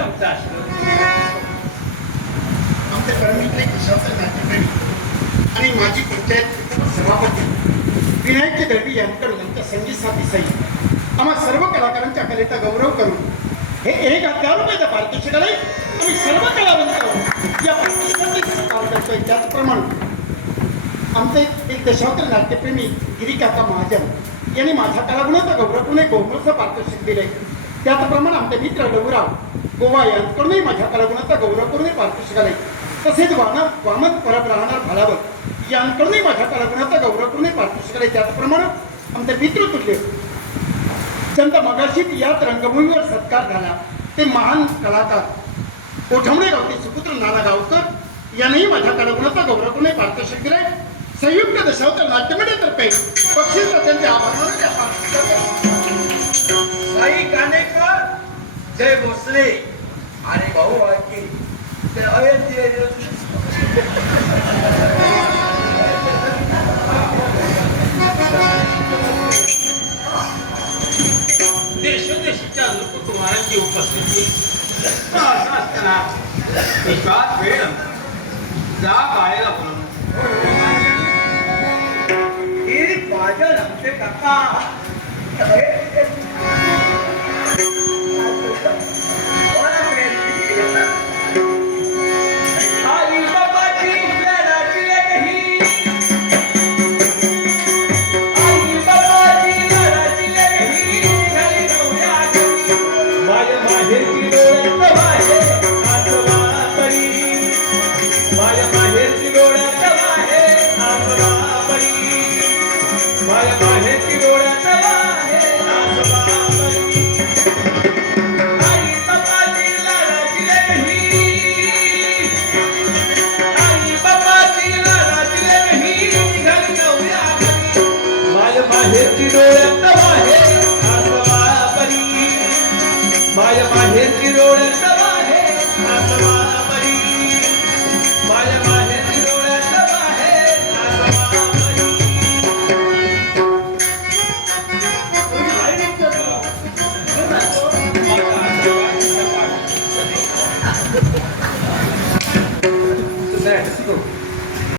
आमचा आशीर्वाद आमचे परमित्रे केशवचे नातेप्रेमी आणि माजी पंचायत सभापती विनायक दळवी यांकडून यांच्या संगीत साथी सहित आम्हा सर्व कलाकारांच्या कलेचा गौरव करू हे एक हजार रुपयाचं पारितोषिक आलंय आम्ही सर्व कलावंत या पारितोषिकाचे स्वीकार करतोय त्याचप्रमाणे आमचे एक दशावतार नाट्यप्रेमी गिरिकाका महाजन. यांनी माझ्या कलागुणाचा गौरव पुणे एक बहुमोठं पारितोषिक दिले त्याचप्रमाणे आमचे मित्र लघुराव गोवा यांकडूनही माझ्या कलागुणाचा गौरव करून हे पारितोषिक आले तसेच वाना वामन परब राहणार भालावत यांकडूनही माझ्या कलागुणाचा गौरव करून हे पारितोषिक आले त्याचप्रमाणे आमचे मित्र तुटले. चंद मगाशीत याच रंगभूमीवर सत्कार झाला. ते महान कलाकार ओठवणे गावचे सुपुत्र नाना गावकर यांनीही माझ्या कलागुणाचा गौरव करून हे पारितोषिक दिले संयुक्त दशावतार नाट्यमंडळातर्फे बक्षीस त्यांचे साई कानेकर जय भोसले. आणि भाऊ वाळके ते अयोध्ये देशोदेशीच्या लोककुमारांची उपस्थिती. असं असताना एकाच वेळ जा बाळेला बोलवून ही बाजल आमचे काका Jordan.